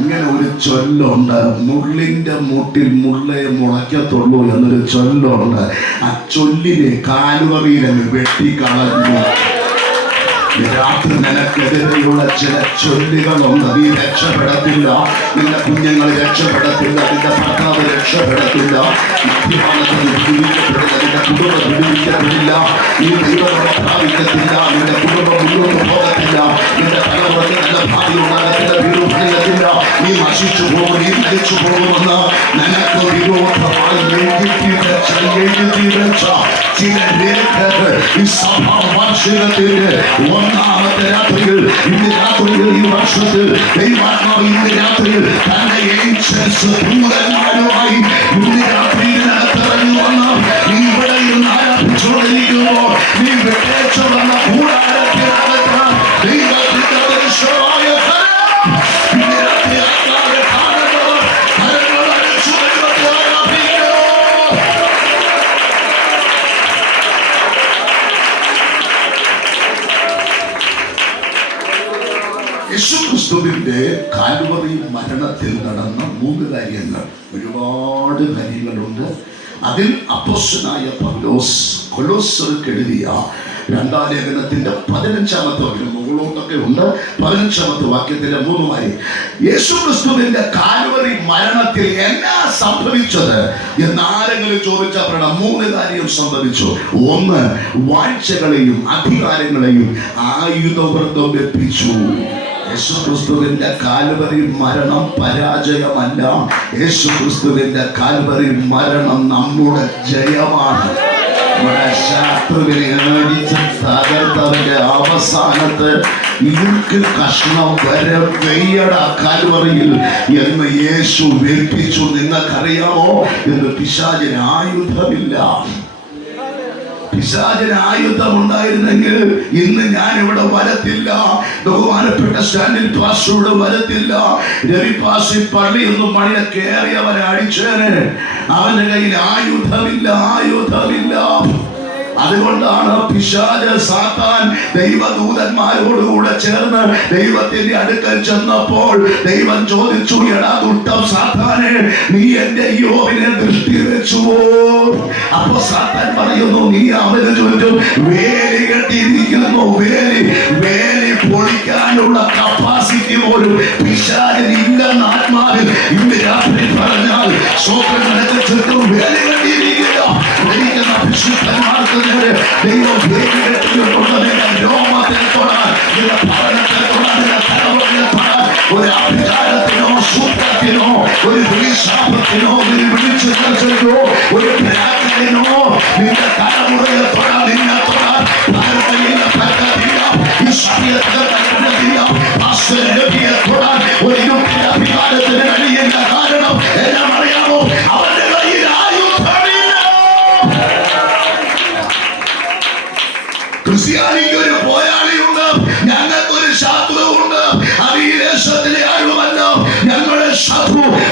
ഇങ്ങനെ ഒരു ചൊല്ലുണ്ട്, മുള്ളിന്റെ മുട്ടിൽ മുള്ളേ മുളയ്ക്കത്തുള്ളൂ എന്നൊരു ചൊല്ലുണ്ട്. ആ ചൊല്ലിനെ കാൽവറിയിലങ്ങ് വെട്ടിക്കളഞ്ഞു. രാത്രി നിനക്കെതിരെയുള്ള ചില ചൊല്ലുകളുണ്ട്. നീ രക്ഷപ്പെടത്തില്ല, നിന്റെ കുഞ്ഞുങ്ങൾ രക്ഷപ്പെടത്തില്ല, നിന്റെ ഭർത്താവ് രക്ഷപ്പെടത്തില്ല, നിന്റെ കുടുംബം വിടുവിക്കപ്പെടില്ല, നീ ദൈവത്തെ പ്രാപിക്കത്തില്ല, നിന്റെ കുടുംബം മുന്നോട്ട് പോകത്തില്ല, നിന്റെ തലമുറയ്ക്ക് നല്ല ഭാവി ഉണ്ടാകത്തില്ല, വീട് പണിയത്തില്ല, നീ നശിച്ചു പോകും, നീ മരിച്ചു പോകുമെന്ന് നിനക്ക് വിരോധമായി എഴുതി വെച്ച ചില രേഖകൾ ഈ സഭാ വാർഷികത്തിന്റെ ഒന്നാമത്തെ രാത്രിയിൽ, ഇന്ന് രാത്രിയിൽ, ഈ വർഷത്തിൽ ദൈവാത്മാവ് ഇന്ന് രാത്രിയിൽ തന്റെ ഏഞ്ചൽസ് ദൂതന്മാരുമായി ഇന്ന് രാത്രിയിൽ ഇറങ്ങി വന്ന് നീ ഇവിടെ ഇരുന്ന് ആരാധിച്ചുകൊണ്ടിരിക്കുമ്പോൾ നീ വിട്ടേച്ചു വന്ന കൂടാരത്തിനകത്ത് ദൈവത്തിന്റെ ദർശനമായ ഇന്ന് രാത്രി ആത്മാവിനെ കാണുന്നവർ കരങ്ങൾ അടിച്ചു ദൈവത്തെ ആരാധിക്കുന്നു. യേശുക്രിസ്തുവിന്റെ കാൽവറി മരണത്തിൽ നടന്ന 3 കാര്യങ്ങൾ, ഒരുപാട് കാര്യങ്ങളുണ്ട്. അതിൽ അപ്പോസ്തലനായ പൗലോസ് കൊലോസ്യർക്ക് എഴുതിയ 2-ാം ലേഖനത്തിന്റെ 15-ാമത്തെ വാക്യം, മുകളിലോട്ടൊക്കെ ഉണ്ട്, 15-ാമത്തെ വാക്യത്തിന്റെ 3 വരി, യേശുക്രിസ്തുവിന്റെ കാൽവറി മരണത്തിൽ എന്നാ സംഭവിച്ചത് എന്ന് ആരെങ്കിലും ചോദിച്ചാൽ പറയണം, 3 കാര്യം സംഭവിച്ചു. 1, വാഴ്ചകളെയും അധികാരങ്ങളെയും ആയുധവൃന്ദം വെപ്പിച്ചു. യേശുക്രിസ്തുവിന്റെ കാൽവറി മരണം പരാജയമല്ല, യേശുക്രിസ്തുവിന്റെ കാൽവറി മരണം നമ്മുടെ ജയമാണ്. ശത്രുവിനെ അടിച്ച് തകർത്തവന്റെ അവസാനത്ത് ഇരുക്ക് കഷ്ണം വരെ വെയ്യട കാൽവറിയിൽ എന്ന് യേശു വെപ്പിച്ചു. നിങ്ങൾക്കറിയാമോ, എന്ന് പിശാചിന് ആയുധമില്ല. പിശാചിന് ആയുധം ഉണ്ടായിരുന്നെങ്കിൽ ഇന്ന് ഞാൻ ഇവിടെ വരത്തില്ല, ബഹുമാനപ്പെട്ട സ്റ്റാൻഡിൽ പാസ്റ്ററോട് വരത്തില്ല, രവി പാസ്റ്റർ പള്ളിയൊന്നും പണിയെ കയറിയവരെ അടിച്ചേനെ. അവന്റെ കയ്യിൽ ആയുധമില്ല, ആയുധമില്ല. അതുകൊണ്ടാണ് പിശാച് സാത്താൻ ദൈവദൂതന്മാരോടുകൂടെ ചേർന്ന് ദൈവത്തിന്റെ അടുക്കൽ ചെന്നപ്പോൾ ദൈവം ചോദിച്ചു, എടാ ദുഷ്ടം സാത്താനെ, നീ എന്റെ യോബിനെ ദൃഷ്ടി വെച്ചുവോ? അപ്പൊ സാത്താൻ പറയുന്നു, നീ അവന് ചുറ്റും വേലി കെട്ടിയിരിക്കുന്നു, വേലി പൊളിക്കാനുള്ള കപ്പാസിറ്റി പോലും പിശാചിന് ഇല്ലെന്ന് ആത്മാവിൽ ഇന്ന് രാത്രി പറഞ്ഞാൽ സ്വപ്നങ്ങൾക്ക് ചുറ്റും വേലി കെട്ടിയിരിക്കുക. വിശുദ്ധന്മാർക്ക് ദൈവം രോമത്തെ തൊടാൻ, ഭരണത്തെ തൊടാൻ, തലമുറയെ തൊടാൻ, ഒരു അധികാരത്തിനോ സൂത്രത്തിനോ ഒരു വിളിശാപത്തിനോ വിളിച്ചു ചർച്ചയോ ഒരു പ്രാർത്ഥനയോ നിന്റെ തലമുറയെ തൊടാൻ, നിന്നെ തൊടാൻ ഭാരതയില്ല, പറ്റത്തില്ല. ഈ സമയത്ത് പറ്റത്തില്ല. പാസ്റ്ററിനെ തൊടാൻ ഒരു അധികാരത്തിന് കഴിയില്ല. കാരണം എല്ലാം അറിയാമോ, അവന്റെ കയ്യിൽ ആയുധമില്ല. ക്രിസ്ത്യാനിക്ക് ഒരു പോരാളിയുണ്ട്, ഞങ്ങൾക്കൊരു ശത്രുവുണ്ട്. അത് ഈ ദേശത്തിലെ ആളുമല്ല,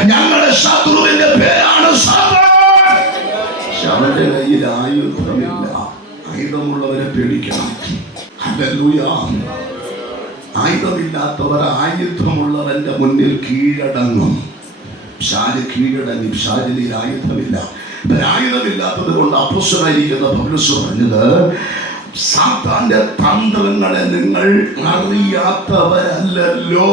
ഞങ്ങളുടെ ശത്രുവിന്റെ പേരാണ് സാത്താൻ. അവന്റെ കയ്യിൽ ആയുധമില്ല. ആയുധമുള്ളവരെ പേടിക്കണം. ഹല്ലേലൂയ. ആയുധമില്ലാത്തവർ ആയുധമുള്ളവന്റെ മുന്നിൽ കീഴടങ്ങും. പിശാച് കീഴടങ്ങി. പിശാചിന് ആയുധമില്ല. ആയുധമില്ലാത്തത് കൊണ്ട് അപ്പോസ്തലനായിരിക്കുന്ന പൗലോസ് പറഞ്ഞത്, സാത്താന്റെ തന്ത്രങ്ങളെ നിങ്ങൾ അറിയാത്തവരല്ലോ.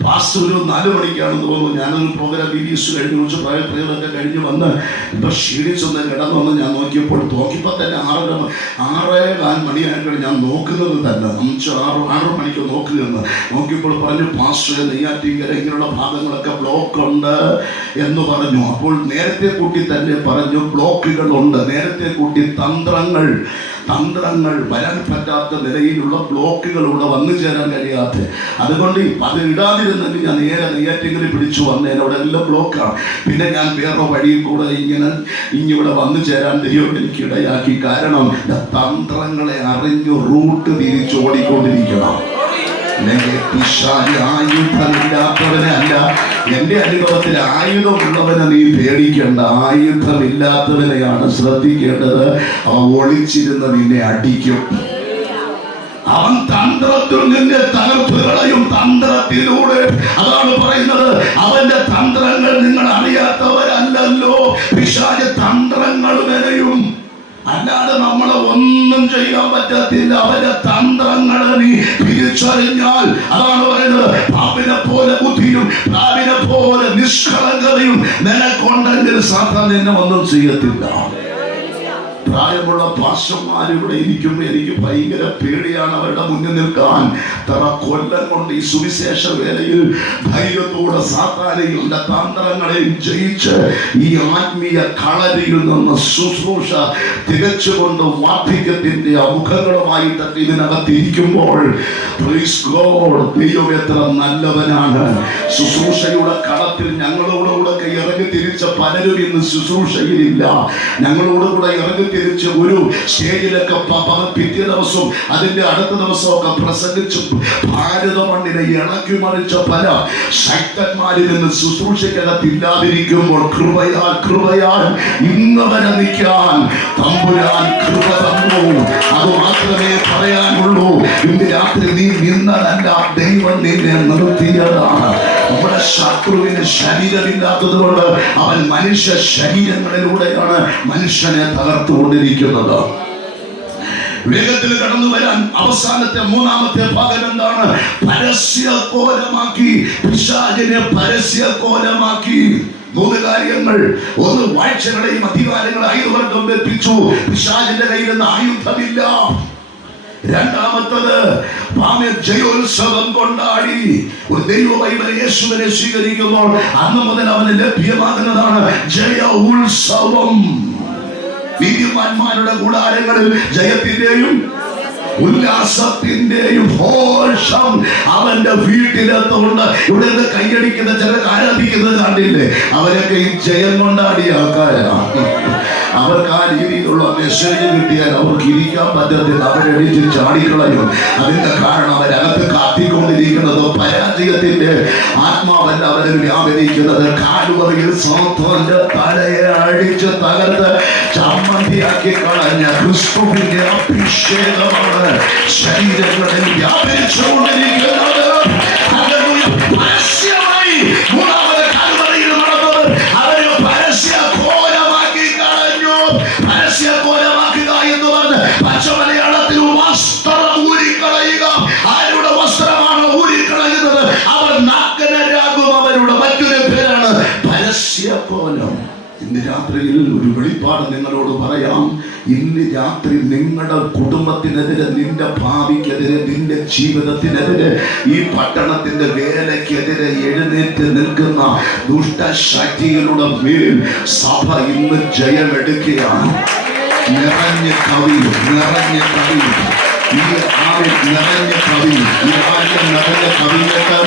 പാസ്റ്റർ ഒരു 4 മണിക്കാണെന്ന് തോന്നുന്നു, ഞാനൊരു പ്രോഗ്രാം BBS കഴിഞ്ഞ് കുറച്ച് പ്രയോഗമൊക്കെ കഴിഞ്ഞ് വന്ന് ഇപ്പം ക്ഷീണിച്ചൊന്ന് കിടന്നു വന്ന് ഞാൻ നോക്കിയപ്പോൾ തന്നെ 6:15 മണിയായപ്പോൾ ഞാൻ നോക്കുന്നത് തന്നെ 5-6 മണിക്ക് നോക്കിയപ്പോൾ പറഞ്ഞു, പാസ്റ്റർ നെയ്യാറ്റിങ്കര ഇങ്ങനെയുള്ള ഭാഗങ്ങളൊക്കെ ബ്ലോക്ക് ഉണ്ട് എന്ന് പറഞ്ഞു. അപ്പോൾ നേരത്തെ കൂട്ടി തന്നെ പറഞ്ഞു, ബ്ലോക്കുകളുണ്ട്. നേരത്തെ കൂട്ടി തന്ത്രങ്ങൾ വരാൻ പറ്റാത്ത നിലയിലുള്ള ബ്ലോക്കുകൾ ഇവിടെ വന്നു ചേരാൻ കഴിയാത്ത. അതുകൊണ്ട് അത് ഇടാതിരുന്നെങ്കിൽ ഞാൻ നേരെ നെയ്യാറ്റിങ്കര പിടിച്ചു വന്നേനെ. അവിടെ എല്ലാം ബ്ലോക്കാണ്. പിന്നെ ഞാൻ വേറെ വഴിയിൽ കൂടെ ഇങ്ങിവിടെ വന്നു ചേരാൻ ദൈവം എനിക്ക് ഇടയാക്കി. കാരണം തന്ത്രങ്ങളെ അറിഞ്ഞു റൂട്ട് തിരിച്ചു ഓടിക്കൊണ്ടിരിക്കണം. ആയുധമില്ലാത്തവനെ അല്ല, എന്റെ അനുഭവത്തിൽ ആയുധമുള്ളവനെ നീ പേടിക്കേണ്ട, ആയുധമില്ലാത്തവനെയാണ് ശ്രദ്ധിക്കേണ്ടത്. അവൻ ഒളിച്ചിരുന്ന് നിന്നെ അടിക്കും. അവൻ തന്ത്രത്തിൽ നിന്നെ തകർത്തുകളയും. തന്ത്രത്തിലൂടെ, അതാണ് അവന്റെ തന്ത്രങ്ങൾ നിങ്ങൾ അറിയാത്തവരല്ലല്ലോ. പിശാച് തന്ത്രങ്ങൾ വരെയും, അല്ലാതെ നമ്മളെ ഒന്നും ചെയ്യാൻ പറ്റത്തില്ല. അവന്റെ തന്ത്രങ്ങളെ നീ തിരിച്ചറിഞ്ഞാൽ, അതാണ് പറയുന്നത്, പാമ്പിനെ പോലെ ബുദ്ധിയും പ്രാവിനെ പോലെ നിഷ്കളങ്കതയും നിനക്കൊണ്ടെങ്കിൽ സാത്താൻ നിന്നെ ഒന്നും ചെയ്യത്തില്ല. പ്രായമുള്ള പാസ്റ്റർമാർ ഇവിടെ ഇരിക്കുമ്പോൾ എനിക്ക് ഭയങ്കര പേടിയാണ് അവരുടെ മുന്നിൽ നിൽക്കാൻ. തറ കൊല്ലം കൊണ്ട് ഈ സുവിശേഷ വേലയിൽ ധൈര്യത്തോടെ സാത്താനെയും തന്ത്രങ്ങളെയും ജയിച്ച് ഈ ആത്മീയ കളരിയിൽ നിന്ന് ശുശ്രൂഷ തികച്ചുകൊണ്ട് വാർദ്ധക്യത്തിന്റെ മുഖങ്ങളുമായിട്ടൊക്കെ ഇതിനകത്ത് ഇരിക്കുമ്പോൾ ദൈവം എത്ര നല്ലവനാണ്. ശുശ്രൂഷയുടെ കളത്തിൽ ഞങ്ങളോടുകൂടെ ഇറങ്ങി തിരിച്ച പലരും ഇന്ന് ശുശ്രൂഷയിലില്ല. ഞങ്ങളോടുകൂടെ ഇറങ്ങി തിരിച്ച് ഒരു സ്റ്റേജിലൊക്കെ പിറ്റേ ദിവസവും അതിന്റെ അടുത്ത ദിവസമൊക്കെ പ്രസംഗിച്ചു ഭാരത മണ്ണിനെ ഇളക്കി മറിച്ച പല ശക്തന്മാരിൽ നിന്ന് ശുശ്രൂഷയ്ക്കകത്തില്ലാതിരിക്കുമ്പോൾ കൃപയാൽ ഇന്ന് വരെ നിൽക്കാൻ തമ്പുരാൻ കൃപ തന്നു. അത് മാത്രമേ പറയാനുള്ളൂ. ഇന്ന് രാത്രി നീ നിന്നതല്ല, ദൈവം നിന്നെ നിർത്തിയതാണ്. നമ്മുടെ ശത്രുവിന് ശരീരമില്ലാത്തത് കൊണ്ട് അവൻ മനുഷ്യ ശരീരങ്ങളിലൂടെയാണ് മനുഷ്യനെ തകർത്തുകൊണ്ടിരിക്കുന്നത്. വേഗത്തിൽ കടന്നു വരാൻ അവസാനത്തെ മൂന്നാമത്തെ ഭാഗം എന്താണ്? പരസ്യകോലമാക്കി, പിശാചിനെ പരസ്യകോലമാക്കി. 3 കാര്യങ്ങൾ. ഒന്ന്, വാഴ്ചകളെയും അധികാരങ്ങളെ ആയുധവർഗം വെപ്പിച്ചു. പിശാചിന്റെ കയ്യിൽ നിന്ന് ആയുധമില്ല. രണ്ടാമത്തത്, ജയോത്സവം കൊണ്ടാടി. ഒരു ദൈവമൈവനെ യേശുവിനെ സ്വീകരിക്കുമ്പോൾ അന്ന് മുതൽ അവന് ലഭ്യമാകുന്നതാണ് ജയ ഉത്സവം. നീതിമാന്മാരുടെ കൂടാരങ്ങളിൽ ജയത്തിന്റെയും ഉല്ലാസത്തിന്റെയും ഘോഷം അവന്റെ വീട്ടിലെത്തുകൊണ്ട്. ഇവിടെ നിന്ന് കൈയടിക്കുന്ന ചിലർ ആരാധിക്കുന്നത് കണ്ടില്ലേ? അവരൊക്കെ ഈ ജയം കൊണ്ടാടിയ ആൾക്കാരാണ്. അവർക്ക് ആ രീതിയിലുള്ള മെസ്സേജ് കിട്ടിയാൽ അവർക്ക് ഇരിക്കാൻ പറ്റത്തില്ല. അവരെണീറ്റ് ചാടിക്കളയും. അതിന്റെ കാരണം അവരകത്ത് കാത്തിക്കൊണ്ടിരിക്കുന്നത് പരാജയത്തിന്റെ ആത്മാവല്ല അവരിൽ വ്യാപരിക്കുന്നത്. കാലുവറിയിൽ സാത്താന്റെ തലയെ അടിച്ച് തകർത്ത് ചമ്മന്തിയാക്കി കളഞ്ഞ ക്രിസ്തുവിന്റെ അഭിഷേകമാണ് ശരീരങ്ങളിൽ വ്യാപരിച്ചുകൊണ്ടിരിക്കുന്നത്. പരസ്യമായി മൂന്നാമത് കാൽവറിയിൽ നടന്നവർ അവരെ പരസ്യകോലമാക്കി കളഞ്ഞു. പരസ്യകോലമാക്കുക എന്ന് പറഞ്ഞ് പച്ചമലയാളത്തിൽ വസ്ത്രം ഊരിക്കളയുക. ആരുടെ വസ്ത്രമാണ് ഊരിക്കളയുന്നത്? അവർ നഗ്നരാകും. അവരുടെ മറ്റൊരു പേരാണ് പരസ്യകോലം. ഇന്ന് രാത്രിയിൽ ഒരു വെളിപ്പാട് നിങ്ങളോട് പറയാം. ഇന്ന് രാത്രി നിങ്ങളുടെ കുടുംബത്തിനെതിരെ, നിന്റെ ഭാവിക്കെതിരെ, നിന്റെ ജീവിതത്തിനെതിരെ, ഈ പട്ടണത്തിന്റെ വേലയ്ക്കെതിരെ എഴുന്നേറ്റ് നിൽക്കുന്ന ദുഷ്ടശക്തികളുടെ മേൽ സഭ ഇന്ന് ജയമെടുക്കുകയാണ്. നിറഞ്ഞ കവിയും നിറഞ്ഞ കവിയും ഈ ആദ്യം നിറഞ്ഞ കവിയും ഈ ആദ്യം നിറഞ്ഞ കവിഞ്ഞിട്ട്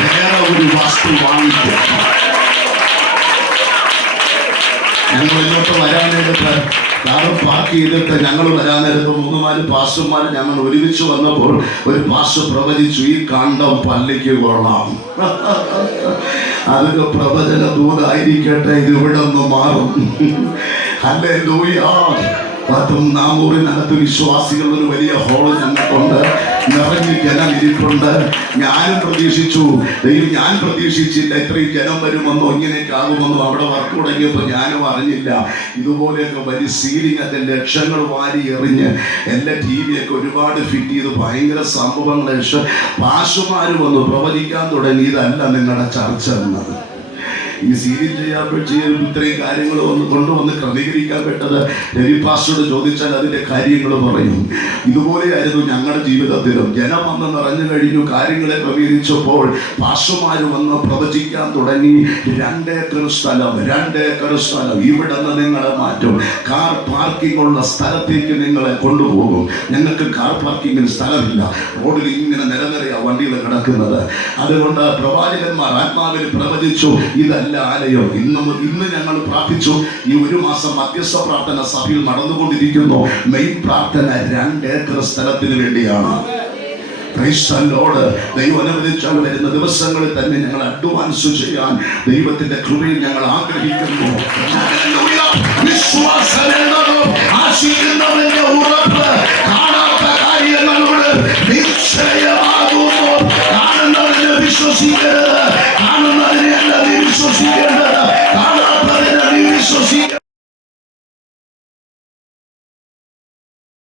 വേറെ ഒരു വസ്തു വാങ്ങിക്കും. ഞങ്ങൾ ഇങ്ങോട്ട് വരാനായിട്ട് കാറ് പാർക്ക് ചെയ്തിട്ട് ഞങ്ങൾ വരാൻ നേരത്ത് 3-4 പാസ്റ്റർമാർ ഞങ്ങൾ ഒരുമിച്ച് വന്നപ്പോൾ ഒരു പാസ്റ്റർ പ്രവചിച്ചു, ഈ കാണ്ഡം പള്ളിക്ക് കൊള്ളാം. അതൊക്കെ പ്രവചന ദൂതായിരിക്കട്ടെ, ഇത് ഇവിടെ ഒന്ന് മാറും. ഹല്ലേലൂയ. 400-നകത്ത് വിശ്വാസികൾ ഒരു വലിയ ഹോള് ഞങ്ങൾക്കുണ്ട്. നിറഞ്ഞ് ജനം ഇരിപ്പുണ്ട്. ഞാനും പ്രതീക്ഷിച്ചു, ഞാൻ പ്രതീക്ഷിച്ചില്ല ഇത്രയും ജനം വരുമെന്നോ ഇങ്ങനെയൊക്കെ ആകുമെന്നോ. അവിടെ വർക്ക് തുടങ്ങിയപ്പോൾ ഞാനും അറിഞ്ഞില്ല ഇതുപോലെയൊക്കെ വലിയ സീലിംഗ് ഒക്കെ ലക്ഷങ്ങൾ വാരി എറിഞ്ഞ് എല്ലാ ടിവിയൊക്കെ ഒരുപാട് ഫിറ്റ് ചെയ്ത് ഭയങ്കര സംഭവങ്ങൾ. പാസ്റ്റർമാർ വന്നു പ്രവചിക്കാൻ തുടങ്ങി, ഇതല്ല നിങ്ങളുടെ ചർച്ച എന്നത്. ഈ സീരിയൽ ചെയ്യാൻ ഇത്രയും കാര്യങ്ങൾ കൊണ്ടുവന്ന് ക്രമീകരിക്കാൻ പറ്റത് രവി പാസ്റ്ററോട് ചോദിച്ചാൽ അതിന്റെ കാര്യങ്ങൾ പറയും. ഇതുപോലെയായിരുന്നു ഞങ്ങളുടെ ജീവിതത്തിലും. ജനം വന്ന് നിറഞ്ഞു കഴിഞ്ഞു. കാര്യങ്ങളെ ക്രമീകരിച്ചപ്പോൾ പാസ്റ്റർമാർ വന്ന് പ്രവചിക്കാൻ തുടങ്ങി. 2 ഏക്കർ സ്ഥലം ഇവിടെ നിന്ന് നിങ്ങളെ മാറ്റും. കാർ പാർക്കിംഗ് ഉള്ള സ്ഥലത്തേക്ക് നിങ്ങളെ കൊണ്ടുപോകും. ഞങ്ങൾക്ക് കാർ പാർക്കിങ്ങിന് സ്ഥലമില്ല. റോഡിൽ ഇങ്ങനെ നിരനിരയാ വണ്ടികൾ കിടക്കുന്നത്. അതുകൊണ്ട് പ്രവാചകന്മാർ ആത്മാവിൽ പ്രവചിച്ചു, ഇതല്ല ആലയം. ഇന്ന് ഞങ്ങൾ പ്രാർത്ഥിച്ചു. ഈ 1 മാസം മധ്യസ്ഥ പ്രാർത്ഥന സഭയിൽ നടന്നുകൊണ്ടിരിക്കുന്നു. മെയിൻ പ്രാർത്ഥന 2 ഏക്കർ സ്ഥലത്തിന് വേണ്ടിയാണ്. ദൈവം അനുവദിച്ചാൽ വരുന്ന ദിവസങ്ങളിൽ തന്നെ ഞങ്ങൾ അഡ്വാൻസ് ചെയ്യാൻ ദൈവത്തിന്റെ കൃപയിൽ ഞങ്ങൾ ആഗ്രഹിക്കുന്നു. ആശിക്കുന്നവന്റെ ഉറപ്പ് കാണാത്ത കാര്യങ്ങളോട് നിശ്ചയമാകുന്നു. കാണുന്നതിനെ വിശ്വസിക്കരുത്, കാണുന്നതിനെ വിശ്വസിക്കുക.